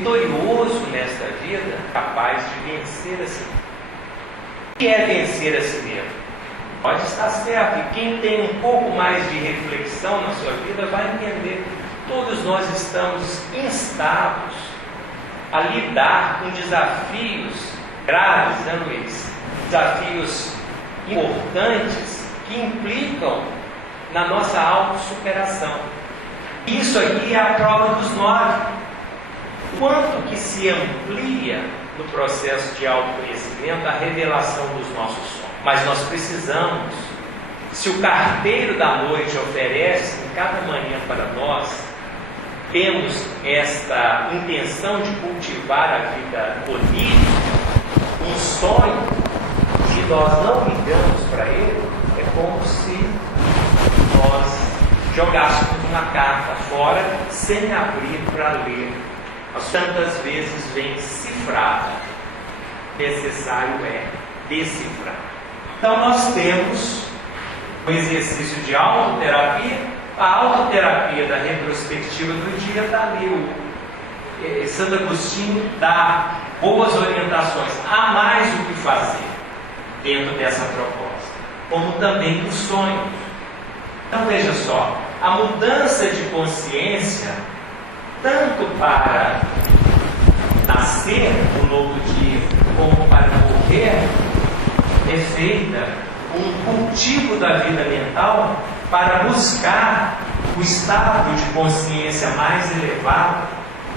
vitorioso nesta vida, capaz de vencer a si mesmo. O que é vencer a si mesmo? Pode estar certo, e quem tem um pouco mais de reflexão na sua vida vai entender que todos nós estamos instados a lidar com desafios graves, Luiz, desafios importantes que implicam na nossa autossuperação. Isso aqui é a prova dos 9. Quanto que se amplia no processo de autoconhecimento a revelação dos nossos sonhos. Mas nós precisamos, se o carteiro da noite oferece em cada manhã para nós, temos esta intenção de cultivar a vida onírica, um sonho, se nós não ligamos para ele, é como se nós jogássemos uma carta fora sem abrir para ler. Tantas vezes vem cifrada, necessário é decifrar. Então nós temos o exercício de autoterapia. A autoterapia da retrospectiva do dia está ali. Santo Agostinho dá boas orientações. Há mais o que fazer dentro dessa proposta, como também dos sonhos. Então veja só, a mudança de consciência, tanto para nascer um novo dia, como para morrer, é feita um cultivo da vida mental para buscar o estado de consciência mais elevado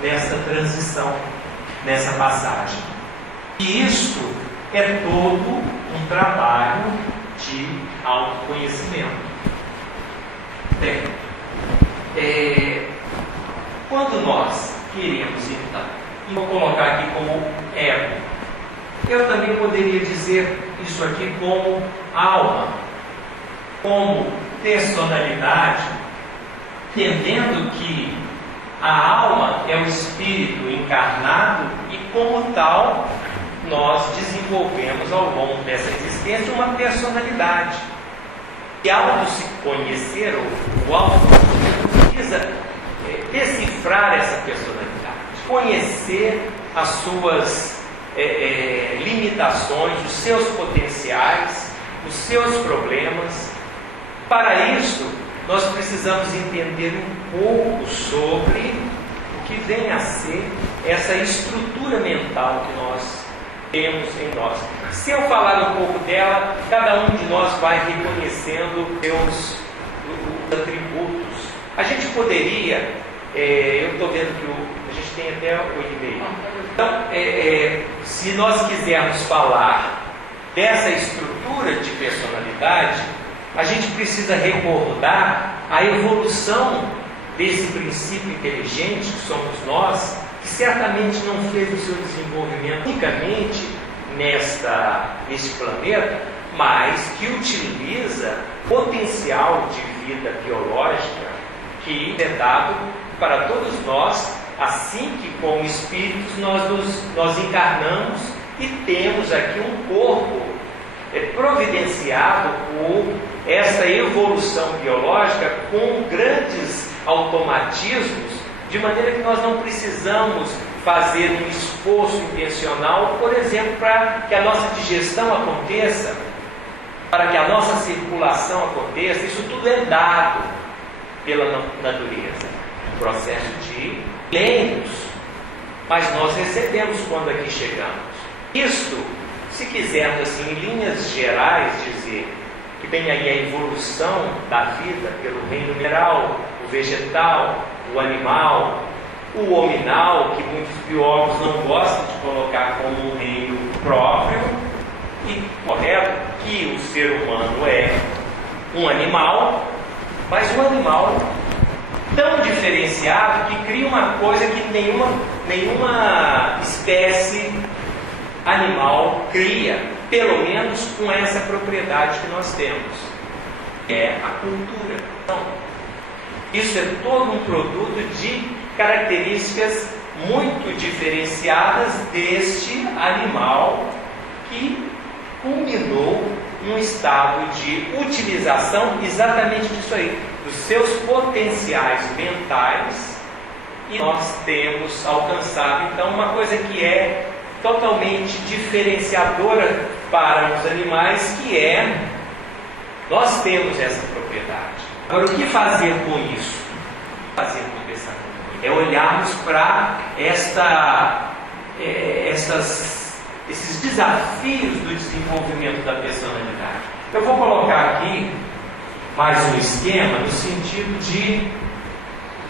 nessa transição, nessa passagem. E isto é todo um trabalho de autoconhecimento. Bem, quando nós queremos, então, e vou colocar aqui como ego, eu também poderia dizer isso aqui como alma, como personalidade, entendendo que a alma é o espírito encarnado e, como tal, nós desenvolvemos ao longo dessa existência uma personalidade. E ao se conhecer, o autoconhecimento precisa decifrar essa personalidade, conhecer as suas limitações, os seus potenciais, os seus problemas. Para isso, nós precisamos entender um pouco sobre o que vem a ser essa estrutura mental que nós temos em nós. Se eu falar um pouco dela, cada um de nós vai reconhecendo seus atributos. A gente poderia, eu estou vendo que a gente tem até o e-mail. Então, se nós quisermos falar dessa estrutura de personalidade, a gente precisa recordar a evolução desse princípio inteligente que somos nós, que certamente não fez o seu desenvolvimento unicamente neste planeta, mas que utiliza potencial de vida biológica que é dado para todos nós, assim que como espíritos nós encarnamos e temos aqui um corpo providenciado por essa evolução biológica com grandes automatismos, de maneira que nós não precisamos fazer um esforço intencional, por exemplo, para que a nossa digestão aconteça, para que a nossa circulação aconteça. Isso tudo é dado pela natureza, um processo de milênios, mas nós recebemos quando aqui chegamos. Isto, se quisermos assim, em linhas gerais dizer que tem aí a evolução da vida pelo reino mineral, o vegetal, o animal, o hominal, que muitos biólogos não gostam de colocar como um reino próprio, e correto que o ser humano é um animal, mas um animal tão diferenciado que cria uma coisa que nenhuma espécie animal cria, pelo menos com essa propriedade que nós temos, é a cultura. Então, isso é todo um produto de características muito diferenciadas deste animal que culminou num estado de utilização exatamente disso aí, dos seus potenciais mentais e nós temos alcançado, então, uma coisa que é totalmente diferenciadora para os animais, que é nós temos essa propriedade. Agora, o que fazer com isso? Fazer com essa é olharmos para esses desafios do desenvolvimento da personalidade. Eu vou colocar aqui mais um esquema no sentido de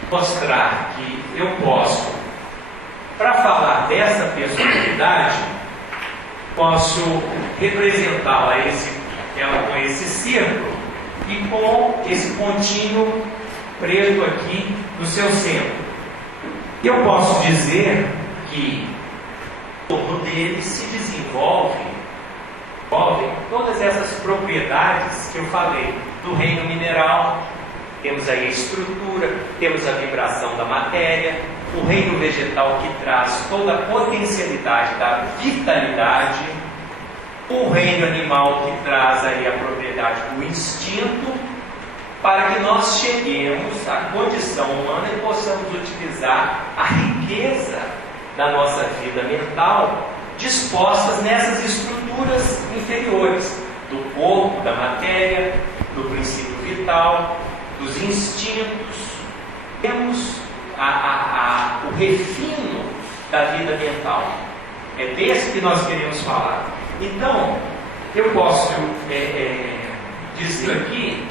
mostrar que eu posso, para falar dessa personalidade, posso representá-la com esse círculo e com esse pontinho preto aqui no seu centro. Eu posso dizer que o torno dele se desenvolvem todas essas propriedades que eu falei do reino mineral. Temos aí a estrutura, temos a vibração da matéria, o reino vegetal que traz toda a potencialidade da vitalidade, o reino animal que traz aí a propriedade do instinto, para que nós cheguemos à condição humana e possamos utilizar a riqueza da nossa vida mental dispostas nessas estruturas inferiores, do corpo, da matéria, do princípio vital, dos instintos. Temos o refino da vida mental. É desse que nós queremos falar. Então, eu posso dizer aqui,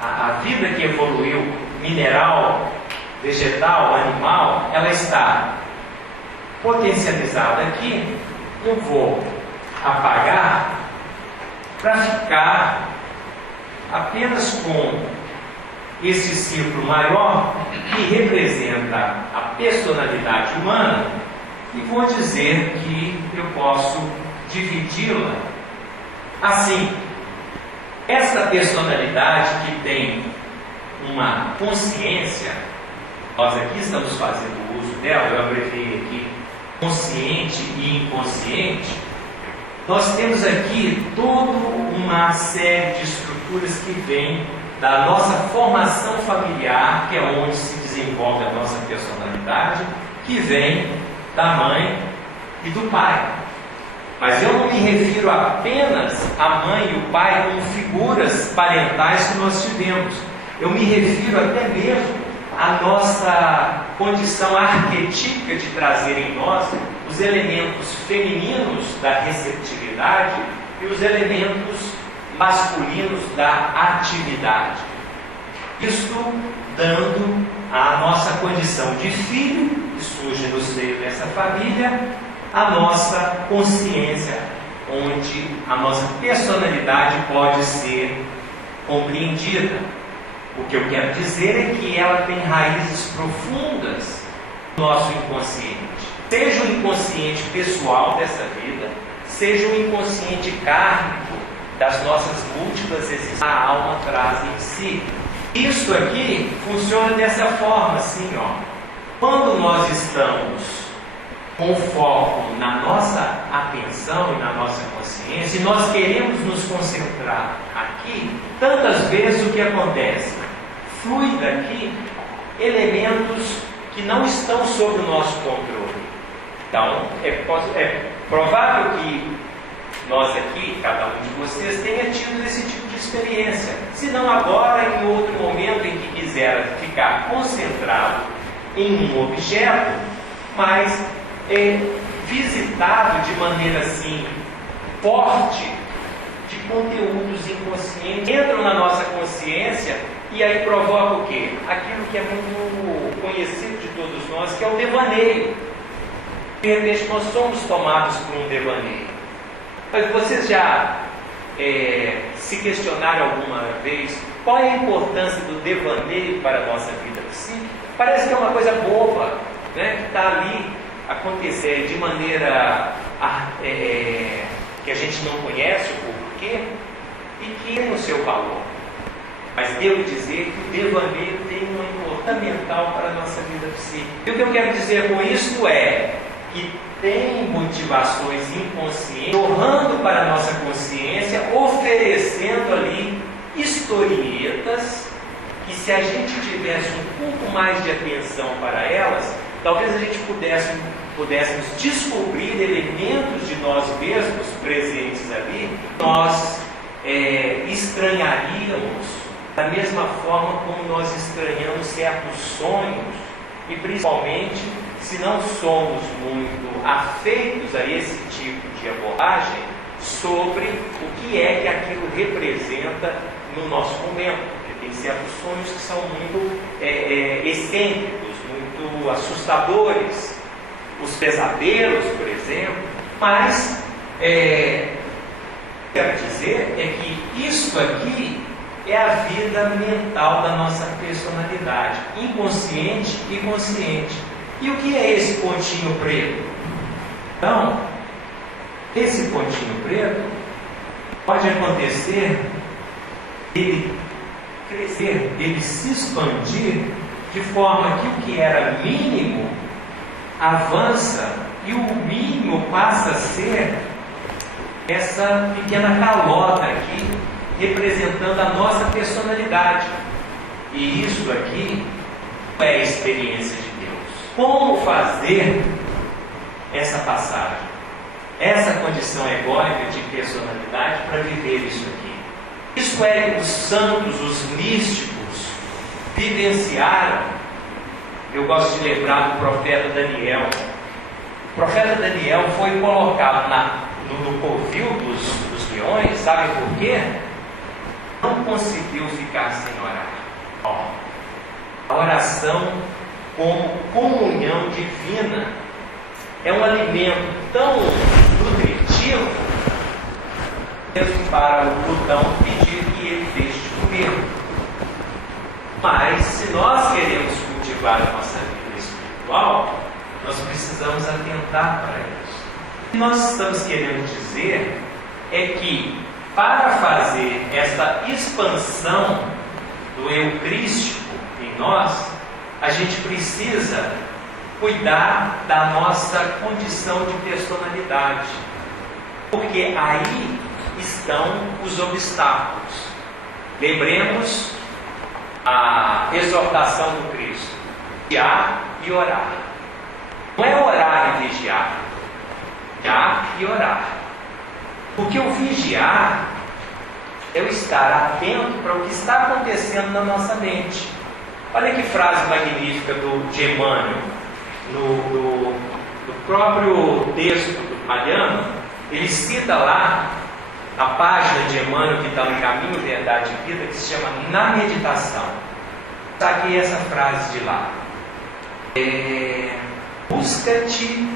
a vida que evoluiu, mineral, vegetal, animal, ela está potencializada aqui. Eu vou apagar para ficar apenas com esse círculo maior que representa a personalidade humana, e vou dizer que eu posso dividi-la assim. Essa personalidade que tem uma consciência, nós aqui estamos fazendo uso dela, eu abreviei aqui consciente e inconsciente. Nós temos aqui toda uma série de estruturas que vêm da nossa formação familiar, que é onde se desenvolve a nossa personalidade, que vem da mãe e do pai. Mas eu não me refiro apenas à mãe e o pai como figuras parentais que nós tivemos. Eu me refiro até mesmo à nossa condição arquetípica de trazer em nós os elementos femininos da receptividade e os elementos masculinos da atividade. Isto dando a nossa condição de filho, que surge no seio dessa família, a nossa consciência, onde a nossa personalidade pode ser compreendida. O que eu quero dizer é que ela tem raízes profundas no nosso inconsciente. Seja o inconsciente pessoal dessa vida, seja o inconsciente kármico das nossas múltiplas existências, a alma traz em si. Isso aqui funciona dessa forma, assim, ó. Quando nós estamos com foco na nossa atenção e na nossa consciência, e nós queremos nos concentrar aqui, tantas vezes o que acontece? Flui daqui elementos que não estão sob o nosso controle. Então, é provável que nós aqui, cada um de vocês, tenha tido esse tipo de experiência. Se não agora, em outro momento em que quiser ficar concentrado em um objeto, mas visitado de maneira assim forte de conteúdos inconscientes, entram na nossa consciência e aí provoca o quê? Aquilo que é muito conhecido de todos nós, que é o devaneio. De repente nós somos tomados por um devaneio. Mas vocês já se questionaram alguma vez qual é a importância do devaneio para a nossa vida psíquica? Parece que é uma coisa boba, né, que está ali acontecer de maneira que a gente não conhece o porquê e que tem o seu valor. Mas devo dizer que o devaneio tem uma importância fundamental para a nossa vida psíquica. E o que eu quero dizer com isso é que tem motivações inconscientes jorrando para a nossa consciência, oferecendo ali historietas que se a gente tivesse um pouco mais de atenção para elas, talvez a gente pudéssemos descobrir elementos de nós mesmos presentes ali, nós estranharíamos da mesma forma como nós estranhamos certos sonhos, e principalmente se não somos muito afeitos a esse tipo de abordagem sobre o que é que aquilo representa no nosso momento, porque tem certos sonhos que são muito excêntricos, muito assustadores, os pesadelos, por exemplo, mas quero dizer é que isto aqui é a vida mental da nossa personalidade, inconsciente e consciente. E o que é esse pontinho preto? Então, esse pontinho preto pode acontecer ele crescer, ele se expandir de forma que o que era mínimo avança e o mínimo passa a ser essa pequena calota aqui, representando a nossa personalidade. E isso aqui é a experiência de Deus. Como fazer essa passagem, essa condição egóica de personalidade para viver isso aqui? Isso é que os santos, os místicos, vivenciaram. Eu gosto de lembrar do profeta Daniel. O profeta Daniel foi colocado no covil dos leões, sabe por quê? Não conseguiu ficar sem orar. A oração como comunhão divina é um alimento tão nutritivo mesmo para o Plutão pedir que ele deixe de comer. Mas se nós queremos cultivar a nossa vida espiritual, nós precisamos atentar para isso. O que nós estamos querendo dizer é que para fazer esta expansão do eu crístico em nós, a gente precisa cuidar da nossa condição de personalidade, porque aí estão os obstáculos. Lembremos a exortação do Cristo: vigiar e orar. Não é orar e vigiar, vigiar e orar. Porque o vigiar é o estar atento para o que está acontecendo na nossa mente. Olha que frase magnífica de Emmanuel, no próprio texto do Mariano. Ele cita lá a página de Emmanuel que está no Caminho, Verdade e Vida, que se chama Na Meditação. Está aqui essa frase de lá: busca-te,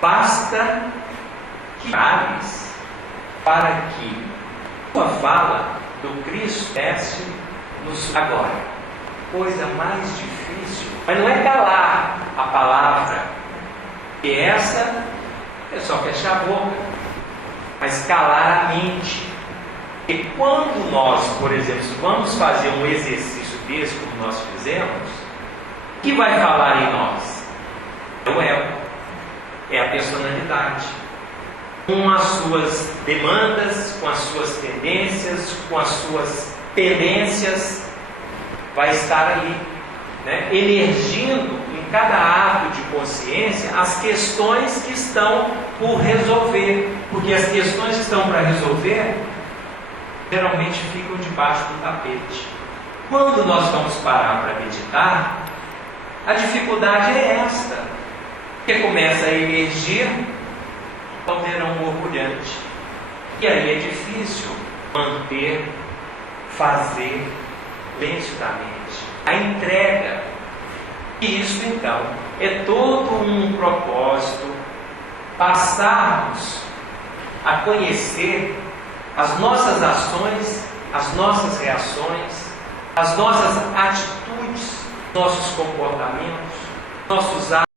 basta que fales, para que tua fala do Cristo teste nos agora. Coisa mais difícil, mas não é calar a palavra, que essa é só fechar a boca, mas calar a mente. Porque quando nós, por exemplo, vamos fazer um exercício desse, como nós fizemos, o que vai falar em nós? É o ego, é a personalidade, com as suas demandas, com as suas tendências, com as suas pendências, vai estar ali, né, emergindo em cada ato de consciência as questões que estão por resolver, porque as questões que estão para resolver geralmente ficam debaixo do tapete. Quando nós vamos parar para meditar, a dificuldade é esta, que começa a emergir o caldeirão borbulhante, e aí é difícil manter, fazer lentamente a entrega. E isso então é todo um propósito, passarmos a conhecer as nossas ações, as nossas reações, as nossas atitudes, nossos comportamentos, nossos atos.